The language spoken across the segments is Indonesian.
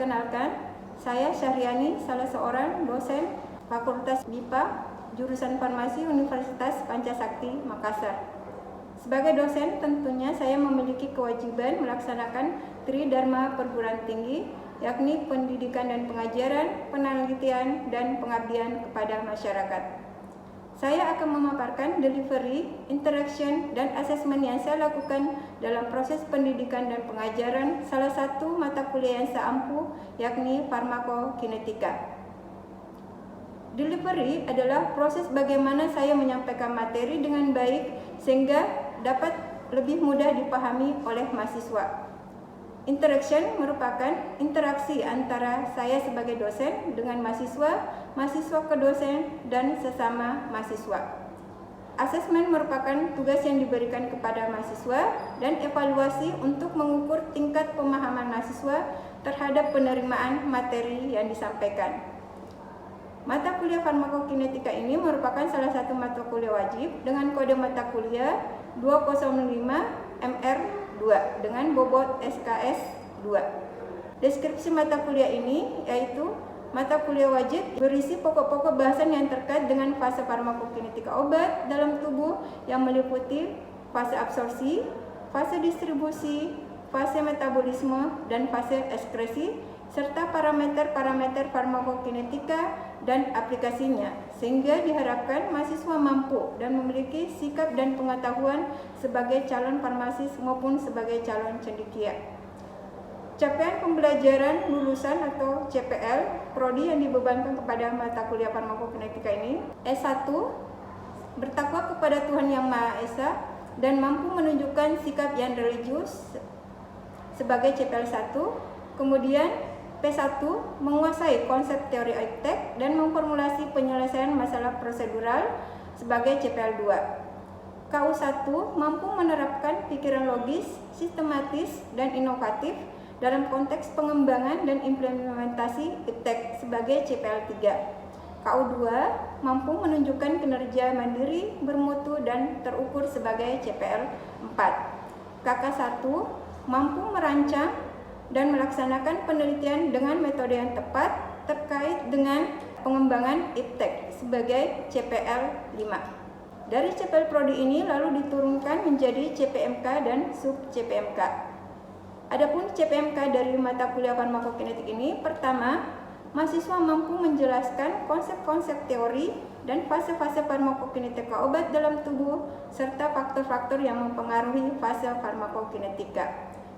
Perkenalkan, saya Syahriani, salah seorang dosen Fakultas BIPA, jurusan Farmasi Universitas Pancasakti, Makassar. Sebagai dosen, tentunya saya memiliki kewajiban melaksanakan Tridharma perguruan tinggi, yakni pendidikan dan pengajaran, penelitian, dan pengabdian kepada masyarakat. Saya akan memaparkan delivery, interaction, dan asesmen yang saya lakukan dalam proses pendidikan dan pengajaran salah satu mata kuliah yang saya ampuh, yakni farmakokinetika. Delivery adalah proses bagaimana saya menyampaikan materi dengan baik sehingga dapat lebih mudah dipahami oleh mahasiswa. Interaction merupakan interaksi antara saya sebagai dosen dengan mahasiswa, mahasiswa ke dosen, dan sesama mahasiswa. Asesmen merupakan tugas yang diberikan kepada mahasiswa dan evaluasi untuk mengukur tingkat pemahaman mahasiswa terhadap penerimaan materi yang disampaikan. Mata kuliah farmakokinetika ini merupakan salah satu mata kuliah wajib dengan kode mata kuliah 205 MR2 dengan bobot SKS 2. Deskripsi mata kuliah ini yaitu mata kuliah wajib berisi pokok-pokok bahasan yang terkait dengan fase farmakokinetika obat dalam tubuh yang meliputi fase absorpsi, fase distribusi, fase metabolisme, dan fase ekskresi, serta parameter-parameter farmakokinetika dan aplikasinya, sehingga diharapkan mahasiswa mampu dan memiliki sikap dan pengetahuan sebagai calon farmasis maupun sebagai calon cendekia. Capaian pembelajaran lulusan atau CPL prodi yang dibebankan kepada mata kuliah farmakokinetika ini: S1, bertakwa kepada Tuhan Yang Maha Esa dan mampu menunjukkan sikap yang religius sebagai CPL 1. Kemudian P1, menguasai konsep teori iptek dan memformulasi penyelesaian masalah prosedural sebagai CPL 2. KU1, mampu menerapkan pikiran logis, sistematis, dan inovatif dalam konteks pengembangan dan implementasi iptek sebagai CPL 3. KU2, mampu menunjukkan kinerja mandiri, bermutu, dan terukur sebagai CPL 4. KK1, mampu merancang dan melaksanakan penelitian dengan metode yang tepat terkait dengan pengembangan iptek sebagai CPL 5. Dari CPL prodi ini lalu diturunkan menjadi CPMK dan sub CPMK. Adapun CPMK dari mata kuliah farmakokinetik ini: pertama, mahasiswa mampu menjelaskan konsep-konsep teori dan fase-fase farmakokinetika obat dalam tubuh serta faktor-faktor yang mempengaruhi fase farmakokinetika.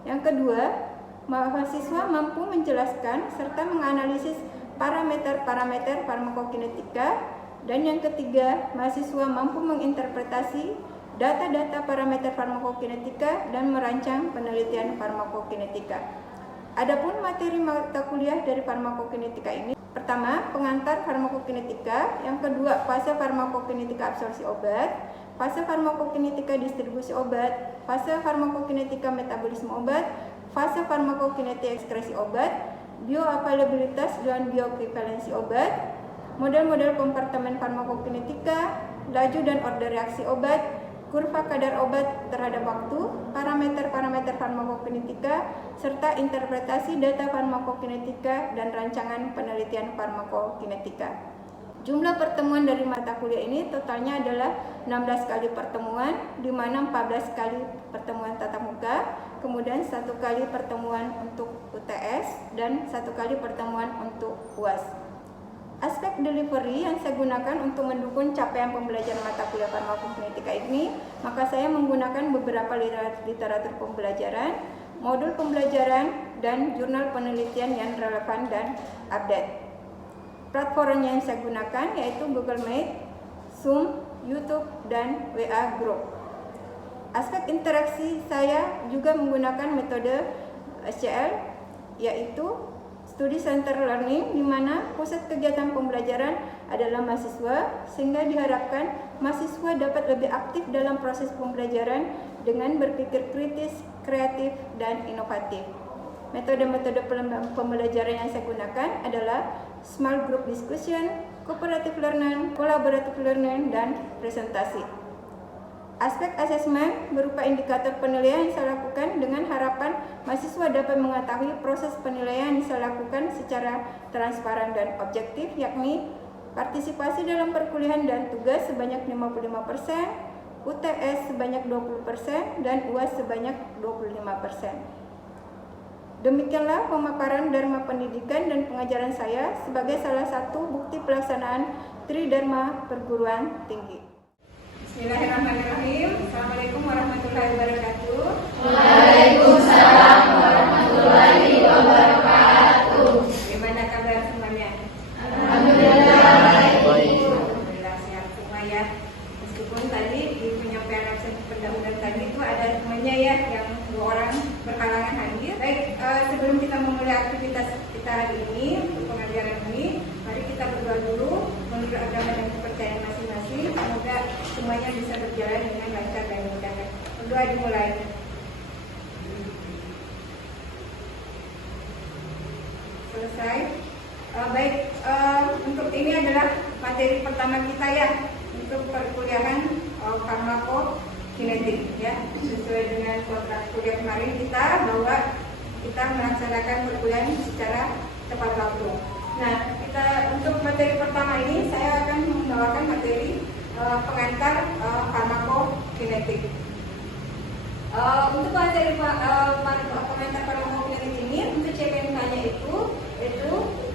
Yang kedua, mahasiswa mampu menjelaskan serta menganalisis parameter-parameter farmakokinetika. Dan yang ketiga, mahasiswa mampu menginterpretasi data-data parameter farmakokinetika dan merancang penelitian farmakokinetika. Adapun materi mata kuliah dari farmakokinetika ini: pertama, pengantar farmakokinetika; yang kedua, fase farmakokinetika absorpsi obat, fase farmakokinetika distribusi obat, fase farmakokinetika metabolisme obat, fase farmakokinetika ekskresi obat, bioavailabilitas dan bioequivalensi obat, model-model kompartemen farmakokinetika, laju dan order reaksi obat, kurva kadar obat terhadap waktu, parameter-parameter farmakokinetika, serta interpretasi data farmakokinetika dan rancangan penelitian farmakokinetika. Jumlah pertemuan dari mata kuliah ini totalnya adalah 16 kali pertemuan, di mana 14 kali pertemuan tatap muka, kemudian 1 kali pertemuan untuk UTS, dan 1 kali pertemuan untuk UAS. Aspek delivery yang saya gunakan untuk mendukung capaian pembelajaran mata kuliah farmakokinetika ini, maka saya menggunakan beberapa literatur pembelajaran, modul pembelajaran, dan jurnal penelitian yang relevan dan update. Platform yang saya gunakan yaitu Google Meet, Zoom, YouTube, dan WA Group. Aspek interaksi saya juga menggunakan metode SCL, yaitu Study Center Learning, di mana pusat kegiatan pembelajaran adalah mahasiswa, sehingga diharapkan mahasiswa dapat lebih aktif dalam proses pembelajaran dengan berpikir kritis, kreatif, dan inovatif. Metode-metode pembelajaran yang saya gunakan adalah small group discussion, cooperative learning, collaborative learning, dan presentasi. Aspek asesmen berupa indikator penilaian yang saya lakukan dengan harapan mahasiswa dapat mengetahui proses penilaian yang saya lakukan secara transparan dan objektif, yakni partisipasi dalam perkuliahan dan tugas sebanyak 55%, UTS sebanyak 20%, dan UAS sebanyak 25%. Demikianlah pemaparan Dharma Pendidikan dan Pengajaran saya sebagai salah satu bukti pelaksanaan Tridharma Perguruan Tinggi. Bismillahirrahmanirrahim. Assalamualaikum warahmatullahi wabarakatuh. Waalaikumsalam warahmatullahi wabarakatuh. Bagaimana kabar semuanya? Alhamdulillah sehat semua ya. Meskipun tadi di penyampaian absen pendahuluan tadi itu ada semuanya ya yang 2 orang berhalangan hadir. Baik, sebelum kita memulai aktivitas kita hari ini untuk pengajaran ini, mari kita berdoa dulu menurut agama dan kepercayaan masing-masing. Semoga semuanya bisa berjalan dengan lancar dan mudah. Berdoa dimulai. Selesai. Baik, untuk ini adalah materi pertama kita ya untuk perkuliahan farmakokinetik ya. Sesuai dengan kontrak kuliah kemarin kita bahwa kita melaksanakan perkuliahan secara tepat waktu. Nah, kita untuk materi pertama ini saya akan membawakan materi pengantar farmakokinetik. Untuk materi pengantar farmakokinetik ini untuk CPNK-nya itu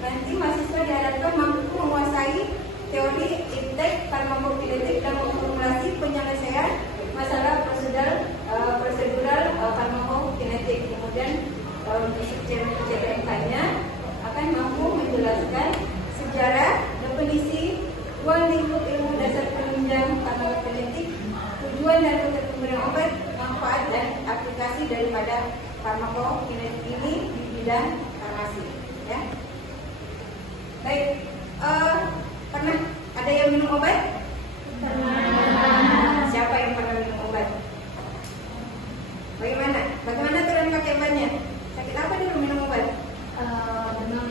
nanti mahasiswa diharapkan mampu menguasai teori iptek farmakokinetik dan memformulasi penyelesaian masalah prosedural farmakokinetik. Kemudian untuk CPNK-nya akan mampu menjelaskan sejarah, definisi, ruang lingkup ilmu dasar penunjang farmakokinetik, tujuan dan metode pemberian obat, manfaat dan aplikasi daripada farmakokinetik ini di bidang farmasi. Ya. Baik, pernah ada yang minum obat? Pernah. Siapa yang pernah minum obat? Bagaimana cara pakai obatnya? Sakit apa dulu minum obat? Demam.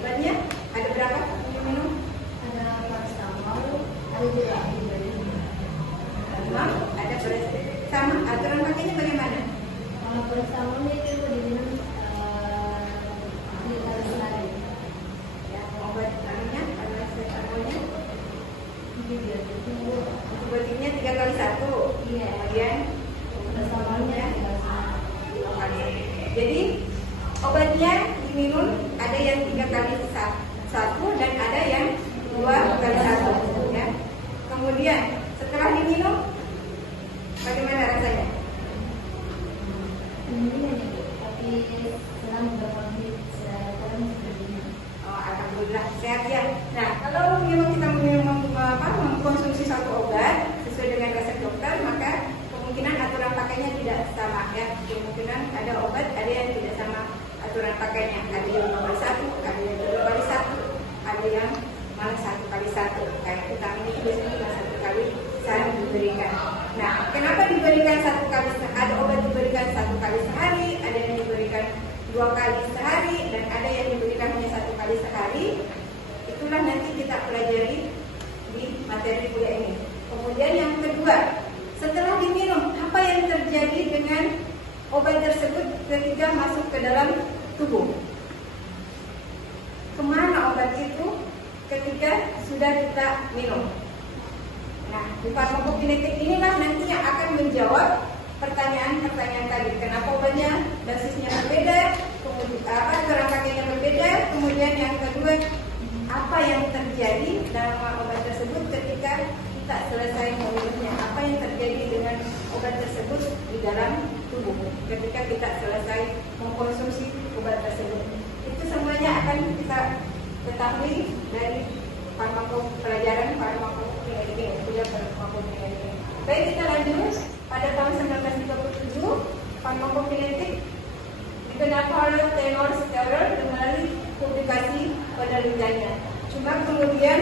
Obatnya ada berapa yang minum? Ada paracetamol, ada juga ibuprofen. Demam, ada paracetamol. Sama, aturan pakainya bagaimana? Kalau paracetamol itu diminum 3 kali sehari. Ya, obat anunya, paracetamolnya obatnya 3 kali 1. Iya. Kemudian Paracetamolnya 3 kali. jadi obatnya diminum ada yang 3 kali 1 dan ada yang 2 kali 1 ya. Kemudian setelah diminum bagaimana rasanya? Tapi selang beberapa menit saya sepertinya. Oh, alhamdulillah sehat ya. Nah, kalau memang kita mengkonsumsi satu obat sesuai dengan resep dokter, maka kemungkinan aturan pakainya tidak sama ya. Kemungkinan ada obat ada yang tidak sama aturan pakainya. Ada yang 2 kali 1, ada yang 2 kali 1, ada yang malah 1 kali 1. Kayak vitamin itu biasanya cuma 1 kali sehari diberikan. Nah, kenapa diberikan 1 kali? Ada obat diberikan 1 kali sehari, ada yang diberikan 2 kali sehari, dan ada yang diberikan hanya 1 kali sehari. Itulah nanti kita pelajari di materi kuliah ini. Kemudian yang kedua, setelah diminum, apa yang terjadi dengan obat tersebut ketika masuk ke dalam tubuh? Kemana obat itu ketika sudah kita minum? Nah, di farmakokinetik inilah nanti yang akan menjawab pertanyaan-pertanyaan tadi. Kenapa obatnya dosisnya berbeda, kemudian cara pakainya berbeda, kemudian yang kedua, apa yang terjadi dalam obat tersebut ketika kita selesai meminumnya? Apa yang terjadi dengan obat tersebut di dalam tubuh ketika kita selesai mengkonsumsi obat tersebut? Itu semuanya akan kita ketahui dari pelajaran farmakokinetik ini, kuliah farmakokinetik ini. Baik, kita lanjut. Pada tahun 1937, farmakokinetik dikenal oleh Taylor Sterol melalui publikasi penelitiannya. Cuma kemudian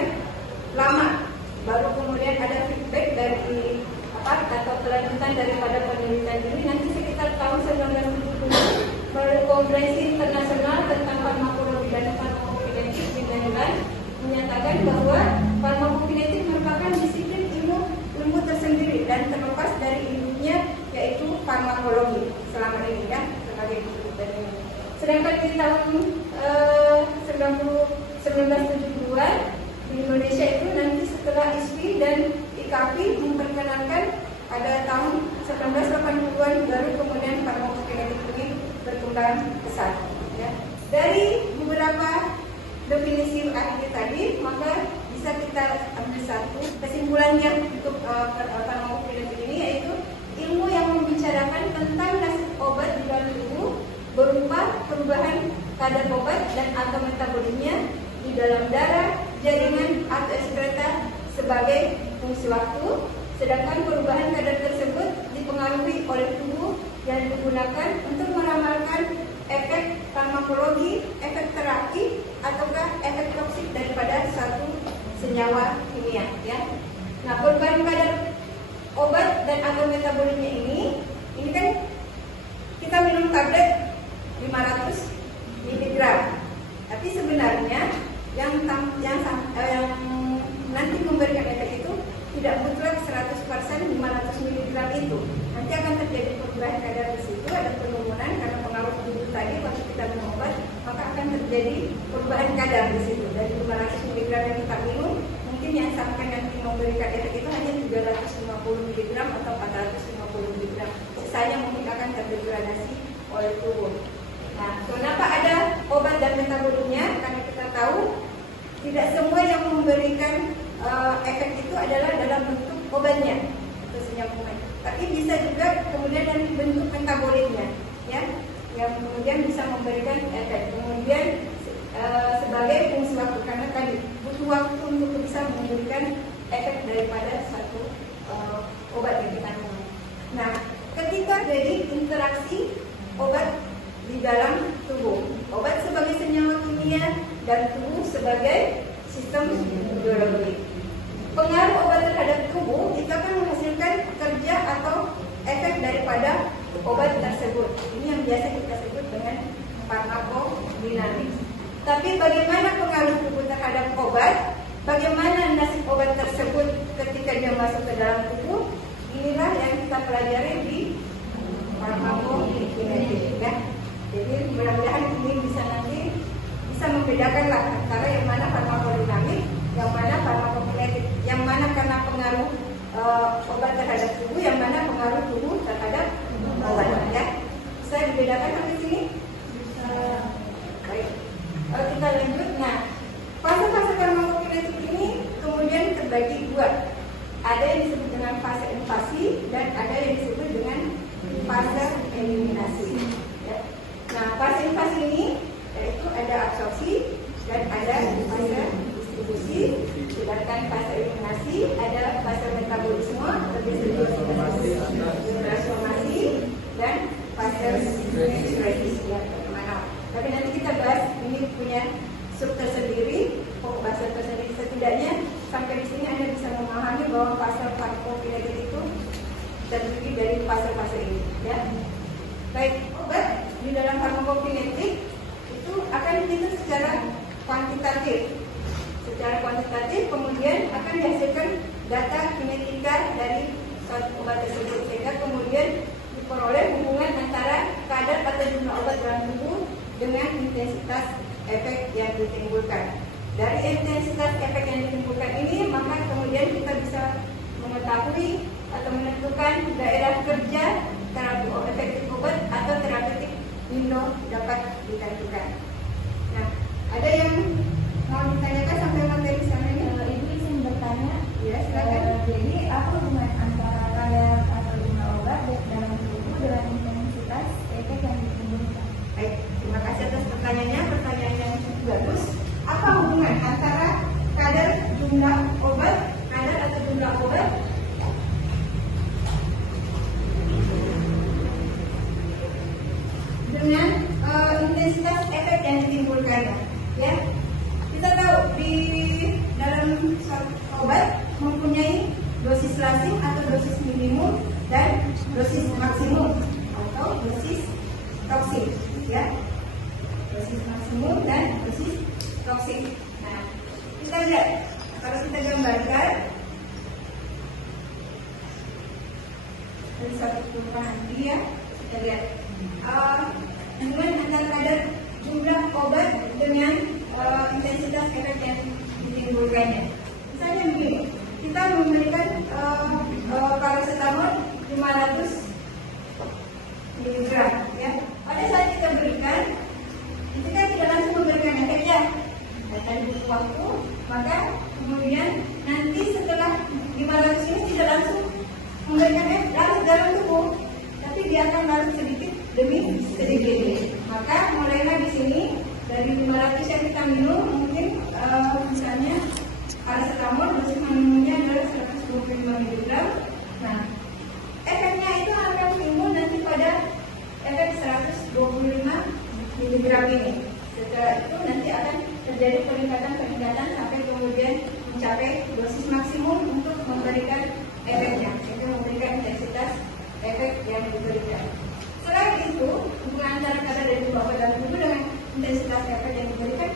lama, baru kemudian ada feedback dari atau kelanjutan daripada penelitian ini nanti sekitar tahun 1970 melalui Konferensi Internasional tentang Farmakologi dan Farmakokinetik di Maryland menyatakan bahwa farmakokinetik merupakan disiplin ilmu tersendiri farmakologi selama ini ya, sebagai disebutkan ini. Sedangkan di tahun 1970-an di Indonesia itu nanti setelah ISPI dan IKAPI memperkenalkan pada tahun 1980-an baru kemudian farmakokinetik ini berkembang pesat. Ya. Dari beberapa definisi ahli tadi, maka bisa kita ambil satu kesimpulannya untuk farmakokinetik ini, yaitu ilmu yang membicarakan tentang nasib obat di dalam tubuh berupa perubahan kadar obat dan atau metabolisnya di dalam darah, jaringan atau ekskreta sebagai fungsi waktu. Sedangkan perubahan kadar tersebut dipengaruhi oleh tubuh yang digunakan untuk meramalkan efek farmakologi, efek terapi, ataukah efek toksik daripada suatu senyawa kimia. Ya. Nah, perubahan kadar obat dan atau metabolisnya ini kan kita minum tablet 500 mg. Tapi sebenarnya yang nanti memberikan efek itu tidak mutlak 100% 500 mg itu. Nanti akan terjadi perubahan kadar di situ, ada penurunan karena pengaruh tubuh tadi waktu kita minum obat, maka akan terjadi perubahan kadar di situ. Dari 500 mg yang kita minum, mungkin yang sampai nanti memberikan efek itu hanya 350 mg atau 450 mg. Sisanya mungkin akan terdegradasi oleh tubuh. Nah, kenapa ada obat dan metabolisnya? Karena kita tahu tidak semua yang memberikan efek itu adalah dalam bentuk obatnya atau senyawa, tapi bisa juga kemudian dalam bentuk metabolisnya, ya, yang kemudian bisa memberikan efek. Kemudian sebagai fungsi waktu, karena tadi butuh waktu untuk bisa memberikan efek daripada satu obat yang kita minum. Nah, ketika jadi interaksi obat di dalam tubuh, obat sebagai senyawa kimia dan tubuh sebagai sistem biologi. Pengaruh obat terhadap tubuh itu akan menghasilkan kerja atau efek daripada obat tersebut. Ini yang biasa kita sebut dengan farmakodinamik. Tapi bagaimana pengaruh tubuh terhadap obat? Bagaimana nasib obat tersebut ketika dia masuk ke dalam tubuh? Inilah yang kita pelajari di farmakokinetik. Ya. Jadi mudah-mudahan ini bisa nanti bisa membedakanlah antara yang mana farmakodinamik, yang mana farmakokinetik, yang mana karena pengaruh obat terhadap tubuh, yang mana pengaruh tubuh terhadap obat. Ya, bisa dibedakan sampai sini? Bisa. Baik. Kita lanjut. Nah, fase-fase farmakokinetik ini kemudian terbagi dua. Ada yang disebut dengan fase invasi dan ada yang disebut dengan fase eliminasi. Ya. Nah, fase invasi ini yaitu ada absorpsi dan ada fase distribusi. Sedangkan fase eliminasi ada fase metabolisme, transformasi dan fase resis. Ya, tapi nanti kita bahas ini punya sub tersendiri, bahasa tersendiri. Setidaknya sampai di sini Anda bisa memahami bahwa fase farmakokinetik itu terdiri dari fase-fase ini. Ya. Baik, obat di dalam farmakokinetik itu akan dihitung secara kuantitatif. Secara kuantitatif kemudian akan dihasilkan data kinetika dari suatu obat tersebut, sehingga kemudian diperoleh hubungan antara kadar atau jumlah obat dalam tubuh dengan intensitas efek yang ditimbulkan. Dari intensitas efek yang ditimbulkan ini, maka kemudian kita bisa mengetahui atau menentukan daerah kerja terapi efektif obat atau terapeutik window dapat ditentukan. Nah, ada yang mau ditanyakan sampai materi sana ini? Ibu izin bertanya. Ya, silakan. Jadi apa hubungan antara kadar atau jumlah obat dalam tubuh dengan intensitas efek yang ditimbulkan? Baik, terima kasih atas pertanyaannya. Pertanyaan yang bagus. Apa hubungan antara kadar jumlah obat, kadar atau jumlah obat dengan intensitas efek yang ditimbulkannya? Ya, kita tahu di dalam obat mempunyai dosis lazim atau dosis minimum dan dosis maksimum atau dosis toksik. Ya, dosis maksimum dan dosis toksik. Nah, kita lihat kalau kita gambarkan dari satu perubahan dia Kita lihat hubungan antara kadar jumlah obat dengan intensitas efek yang ditimbulkannya. Misalnya begini, kita memberikan paracetamol 500 mg, ya. Pada saat kita berikan, kita tidak langsung memberikan efeknya. Tadi butuh waktu, maka kemudian nanti setelah 500 ini tidak langsung memberikan efek dalam tubuh, tapi dia akan larut sedikit demi sedikit. Maka mulailah di sini dari 500 yang kita minum, mungkin misalnya paracetamol dosis minumnya adalah 125 mg. Nah, efeknya itu akan timbul nanti pada efek 125 mg ini. Setelah itu nanti akan terjadi peningkatan sampai kemudian mencapai dosis maksimum untuk memberikan efeknya, itu memberikan intensitas efek yang diberikan. Selain itu, hubungan antara kadar dari jumlah obat dalam tubuh dengan intensitas efek yang diberikan,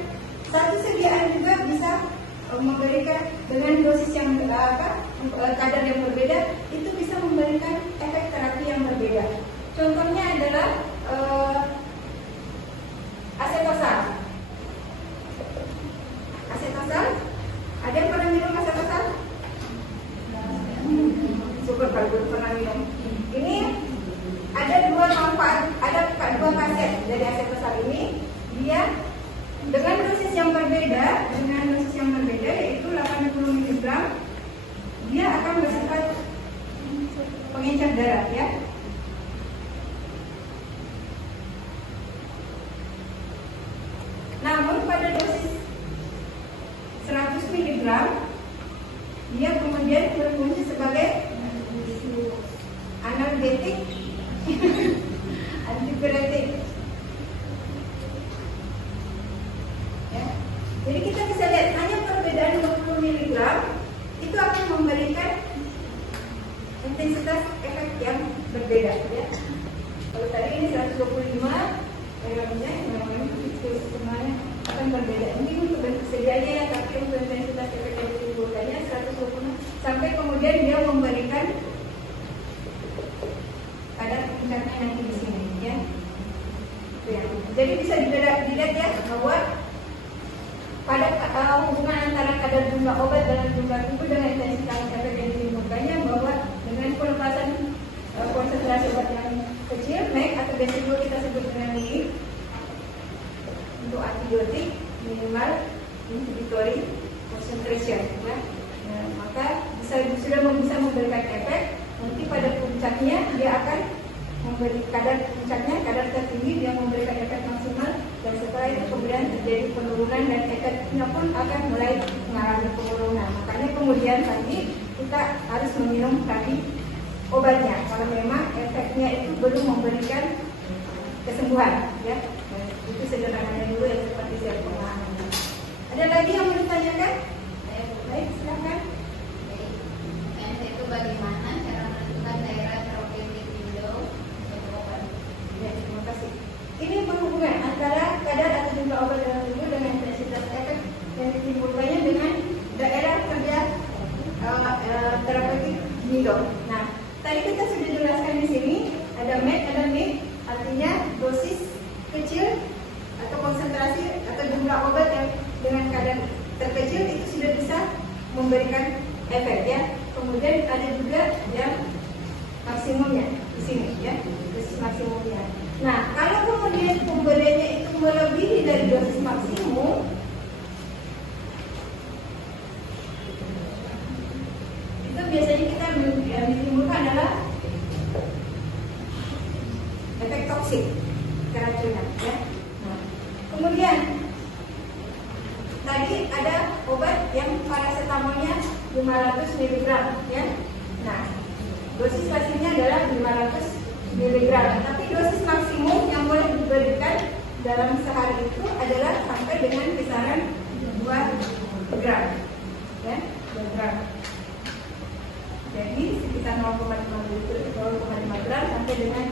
satu sediaan juga bisa memberikan dengan dosis yang kadar yang berbeda, itu bisa memberikan efek terapi yang berbeda. Contohnya adalah asetosal. Asetosal, ada yang pernah minum asetosal? Syukur kalau belum pernah minum. Ini ada dua manfaat, ada dua khasiat dari asetosal ini. Dia dengan dosis yang berbeda, yaitu 80 mg, dia akan bersifat pengencer darah, ya. Namun pada dosis 100 mg, dia kemudian berfungsi sebagai analgetik, antipiretik. Ya. Jadi kita bisa lihat hanya perbedaan 20 mg itu akan memberikan intensitas efek yang berbeda, ya. Kalau tadi ini 125, semuanya akan berbeda. Ini untuk bentuk sedianya, ya, tapi untuk intensitas efek yang ditimbulkannya 120 sampai kemudian dia memberikan kadar puncaknya nanti di sini, ya. Jadi bisa dilihat ya bahwa pada hubungan antara kadar jumlah obat dalam jumlah tubuh dengan intensitas efek yang ditimbulkannya, bahwa dengan pelepasan konsentrasi obat yang kecil, MAC atau desibel kita sebut dengan ini, untuk antibiotik minimal inhibitory concentration, ya. Nah, maka sudah bisa memberikan efek. Nanti pada puncaknya dia akan memberi kadar tertinggi, dia memberikan efek maksimal, dan setelah itu kemudian terjadi penurunan dan efeknya pun akan mulai mengalami penurunan. Makanya kemudian tadi kita harus meminum tadi obatnya kalau memang efeknya itu belum memberikan kesembuhan, ya. Itu sederhananya dulu yang seperti saya pemahamannya. Ada lagi yang mau ditanyakan? Baik, silakan. Itu bagaimana cara menentukan daerah terapeutik window untuk obat? Ya, terima kasih. Ini penghubungan antara kadar atau jumlah obat dalam tubuh dengan intensitas efek yang ditimbulkannya dengan daerah kerja terapeutik window. Nah, tadi kita sudah jelaskan di sini ada MAC, ada MIC, artinya dosis kecil atau konsentrasi atau jumlah obat yang dengan kadar terkecil itu sudah bisa memberikan efek, ya. Kemudian ada juga yang maksimumnya di sini, ya, dosis maksimumnya. Nah, kalau kemudian pemberiannya itu melebihi dari dosis maksimum, itu biasanya kita yang ditimbulkan adalah efek toksik, keracunan, ya. Nah, kemudian tadi ada obat yang paracetamolnya 500 mg, ya. Nah, dosis pastinya adalah 500 mg, tapi dosis maksimum yang boleh diberikan dalam sehari itu adalah sampai dengan kisaran 2 gram, ya, 2 gram. Jadi sekitar 0,5 gram sampai dengan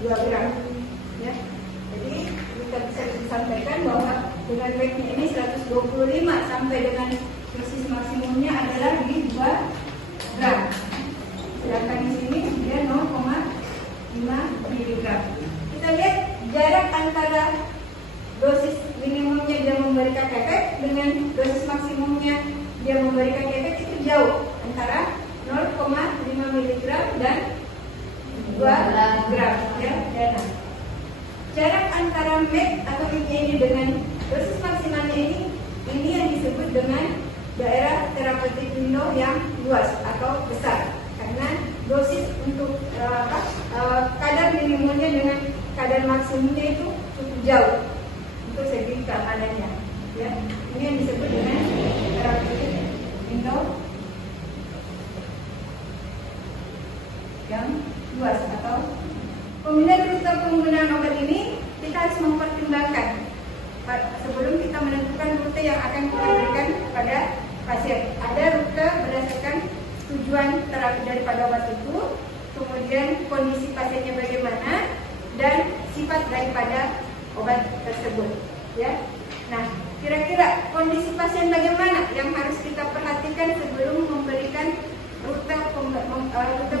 2 gram, ya. Jadi kita bisa disampaikan bahwa dengan weight-nya ini 125 sampai dengan dosis maksimumnya adalah di 2 gram. Sedangkan di sini dia 0,5 gram. miligram. Kita lihat jarak antara dosis minimumnya dia memberikan efek dengan dosis maksimumnya dia memberikan efek itu jauh, antara 0,5 mg dan 2 gram ya. Jarak antara max atau ini dengan dosis maksimalnya ini yang disebut dengan daerah terapeutik window yang luas atau besar, karena dosis untuk kadar minimumnya dengan kadar maksimumnya itu cukup jauh untuk segi keamanannya ya. Ini yang disebut dengan terapeutik window yang luas. Atau pemilihan rute penggunaan obat ini kita harus mempertimbangkan sebelum kita menentukan rute yang akan kita berikan kepada pasien. Ada rute berdasarkan tujuan terapi daripada obat itu, kemudian kondisi pasiennya bagaimana, dan sifat daripada obat tersebut ya. Nah, kira-kira kondisi pasien bagaimana yang harus kita perhatikan sebelum memberikan rute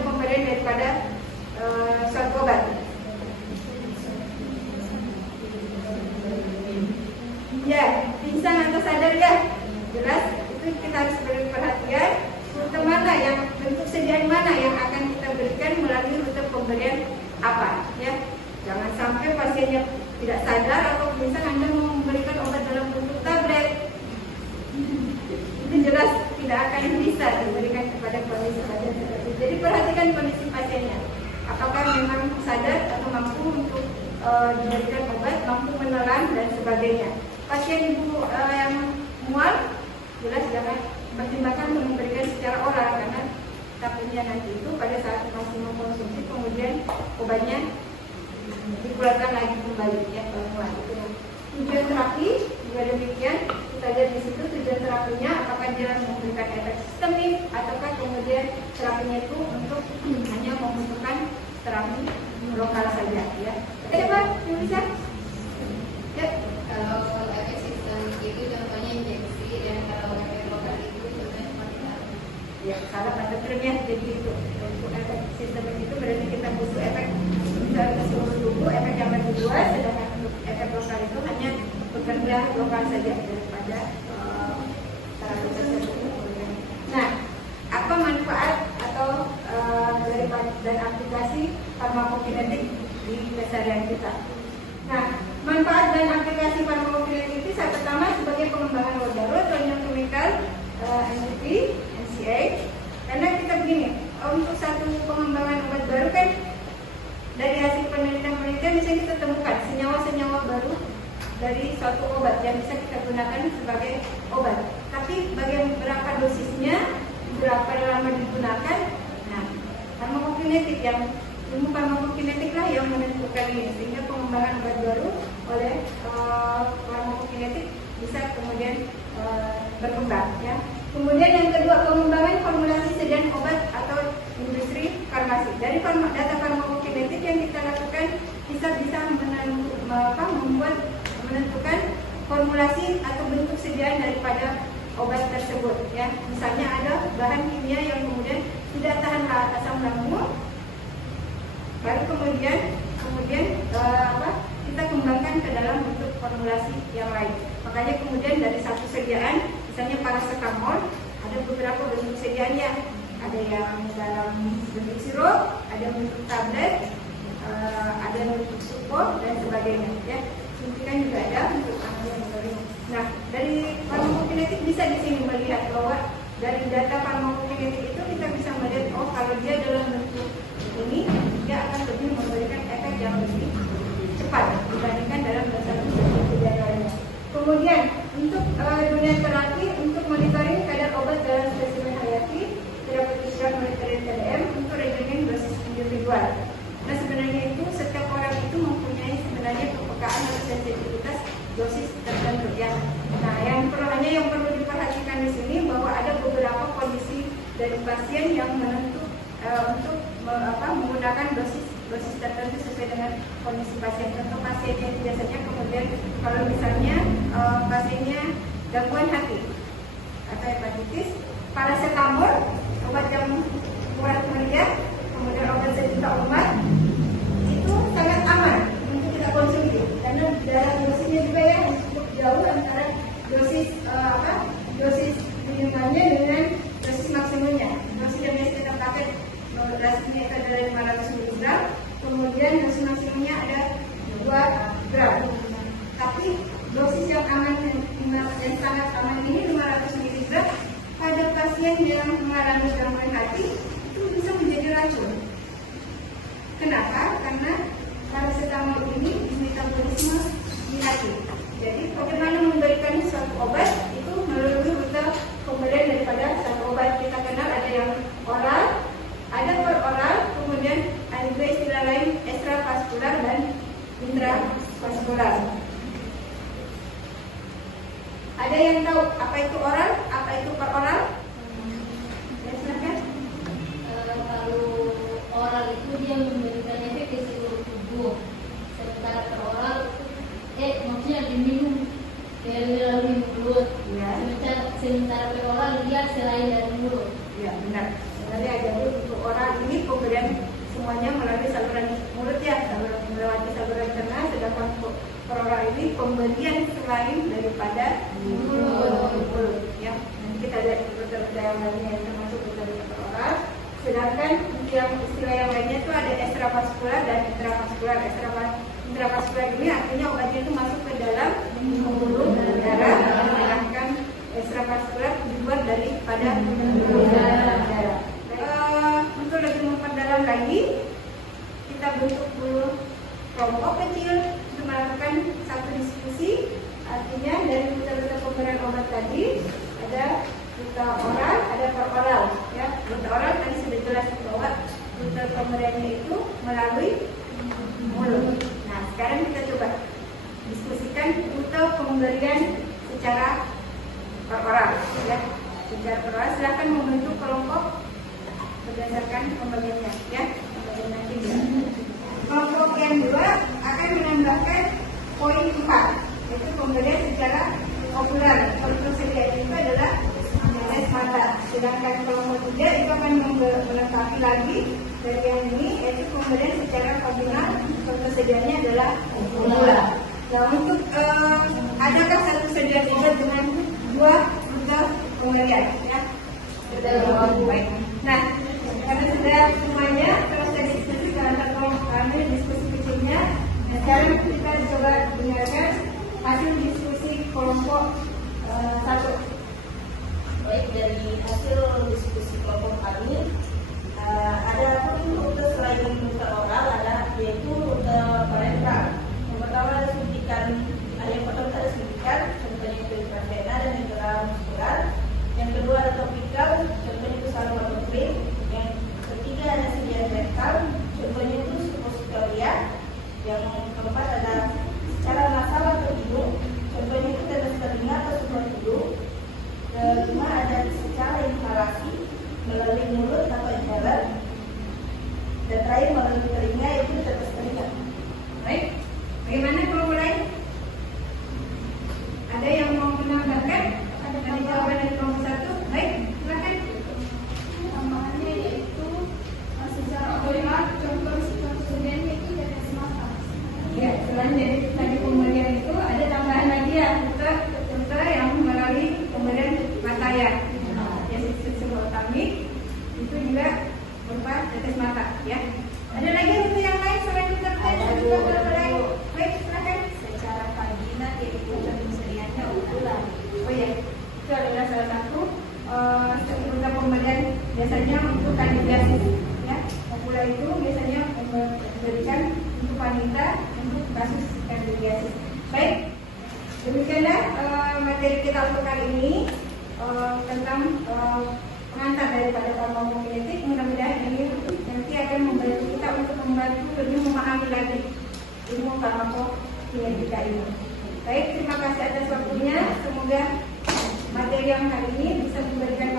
pemberian daripada suatu obat. Ya, pingsan atau sadar ya, jelas itu kita harus beri perhatian. Rute mana yang bentuk sediaan mana yang akan kita berikan melalui rute pemberian apa ya. Jangan sampai pasiennya tidak sadar atau pingsan Anda memberikan obat dalam bentuk tablet, itu jelas tidak akan bisa diberikan kepada kondisi pasien seperti itu. Jadi perhatikan kondisi pasiennya, apakah memang sadar atau mampu untuk diberikan obat, mampu menelan dan sebagainya. Pasien ibu yang mual, jelas jangan pertimbangkan untuk memberikan secara oral, karena takutnya nanti itu pada saat masih mengkonsumsi kemudian obatnya dikeluarkan lagi kembali ya kalau mual. Tujuan terapi juga demikian, kita lihat di situ tujuan terapinya, apakah dia memberikan efek sistemik ataukah kemudian terapinya itu untuk hanya membutuhkan terapi lokal saja ya. Coba bisa ya. Kalau efek sistemik itu contohnya injeksi, dan kalau efek lokal itu contohnya seperti apa? Ya, salah pada termnya jadi itu. Untuk efek sistemik itu berarti kita butuh efek ke seluruh tubuh, efek yang lebih luas, sedangkan untuk efek lokal itu hanya bekerja lokal saja daripada terapi tersebut. Nah, apa manfaat atau dan aplikasi farmakokinetik di keseharian kita? Nah, manfaat dan aplikasi farmakokinetik itu yang pertama sebagai pengembangan obat baru atau chemical NCP, NCA. Karena kita begini, untuk satu pengembangan obat baru kan dari hasil penelitian bisa kita temukan senyawa-senyawa baru dari suatu obat yang bisa kita gunakan sebagai obat. Tapi berapa dosisnya, berapa lama digunakan, nah farmakokinetik yang ilmu farmakokinetik lah yang menentukan ini, sehingga pengembangan obat baru oleh farmakokinetik bisa kemudian berkembang ya. Kemudian yang kedua, pengembangan formulasi sediaan obat atau industri farmasi. Dari data farmakokinetik yang kita lakukan bisa menentukan formulasi atau bentuk sediaan daripada obat tersebut ya. Misalnya ada bahan kimia yang kemudian tidak tahan asam lambung, baru kemudian kita kembangkan ke dalam bentuk formulasi yang lain. Makanya kemudian dari satu sediaan, misalnya paracetamol, ada beberapa bentuk sediaannya. Ada yang dalam bentuk sirup, ada yang bentuk tablet, ada yang bentuk supor dan sebagainya ya. Suntikan juga ada untuk antivirus. Nah, dari farmakokinetik bisa di sini melihat bahwa dari data farmakokinetik itu kita bisa melihat kalau dia dalam bentuk ini dia akan lebih memberikan efek yang lebih cepat dibandingkan dalam bentuk sediaan lainnya. Kemudian untuk dunia terapi, untuk monitoring kadar obat dalam spesimen hayati, terapeutic drug monitoring TDM untuk rekening dosis individual. Nah, sebenarnya itu setiap orang itu mempunyai sebenarnya kepekaan atau sensitivitas dosis tertentu ya. Nah, yang perlu diperhatikan di sini bahwa ada beberapa kondisi dari pasien yang menentu untuk menggunakan dosis tertentu sesuai dengan kondisi pasien. Contoh pasiennya biasanya kemudian kalau misalnya pasiennya gangguan hati atau hepatitis, paracetamol obat yang murah meriah, kemudian obat sejuta umat itu 500 mg, kemudian dosis maksimumnya ada 2 gram. Tapi dosis yang aman dan sangat aman ini 500 mg pada pasien yang mengalami gangguan hati itu bisa menjadi racun. Kenapa? Karena paracetamol ini metabolisme di hati. Jadi bagaimana memberikan suatu obat itu melalui rute pemberian daripada satu obat. Kita kenal ada yang oral, ada peroral, kemudian ada juga istilah lain ekstravaskular dan intravaskular. Ada yang tahu apa itu oral, apa itu peroral? Ya, silakan. Kalau oral itu dia memberikan efek ke seluruh tubuh, sementara peroral maksudnya diminum melalui mulut. Ya. Sementara peroral dia selain dari mulut. Ya, benar. Sebenarnya jadi untuk oral ini pemberian semuanya melalui saluran mulut ya, melewati saluran cerna, sedangkan peroral ini pemberian selain daripada mulut. Ya, nanti kita lihat rute-rute yang lainnya yang termasuk rute peroral. Sedangkan yang istilah yang lainnya itu ada ekstravaskular dan intravaskular. Intravaskular ini artinya obatnya itu masuk ke dalam pembuluh darah, sedangkan ekstravaskular dibuat daripada pembuluh darah. Untuk lebih memperdalam lagi, kita bentuk dulu kelompok kecil untuk melakukan satu diskusi. Artinya dari rute-rute pemberian obat tadi ada rute oral, ada peroral. Ya, rute oral tadi sudah jelas bahwa rute pemberiannya itu melalui mulut. Nah, sekarang kita coba diskusikan rute pemberian secara peroral. Ya, secara peroral silakan membentuk kelompok berdasarkan pembagiannya. Ya, pembagian nanti ya. Kelompok yang dua akan menambahkan poin 4, yaitu pemberian secara populer. Kalau tersedia itu adalah tetes mata. Sedangkan kelompok 3 itu akan melengkapi lagi dari yang ini, yaitu pemberian secara vaginal. Kalau tersedianya adalah populer. Nah, untuk adakah satu sedia juga dengan 2 rute pemberian? Ya, baik. Nah, karena sudah semuanya selesai diskusi antara kelompok kami, diskusi kecilnya. Nah, sekarang kita coba dengarkan hasil diskusi kelompok 1. Baik, dari hasil diskusi kelompok kami, ada pun rute selain rute oral yaitu rute parenteral. Yang pertama ada suntikan, contohnya itu intravenous dan intramuskular. Yang kedua ada topikal, contohnya itu saluran krim. Yang ketiga ada sediaan rektal, contohnya itu suppositoria. Yang keempat ada secara nasal atau hidung, contohnya itu tetes telinga atau sumber hidung. Kelima ada secara inhalasi melalui mulut atau inhaler. Dan terakhir melalui telinga itu tetes telinga. Baik, bagaimana kalau mulai? Ada yang mau menambahkan? Ada jawaban dari kelompok 1? Baik, silakan. Tambahannya yaitu secara oral contoh persediaan itu tetes mata. Ya, selain dari tadi pemberian itu ada tambahan lagi ya, rute yang melalui pemberian mata ya. Yang disebut kami itu juga berupa tetes mata ya. Ada lagi rute yang lain selain rute tetes mata lain? Baik, silakan. Secara vaginal yaitu persediaannya ulang. Oh ya, itu adalah salah satu rute pemberian biasanya untuk kandidiasis ya. Populer itu biasanya memberikan untuk wanita untuk kasus kandidiasis. Baik, demikianlah materi kita untuk kali ini tentang pengantar daripada farmakokinetik. Mudah-mudahan ini nanti akan membantu kita untuk membantu lebih memahami lagi ilmu farmakokinetika ini. Baik, terima kasih atas waktunya. Semoga materi yang kali ini bisa memberikan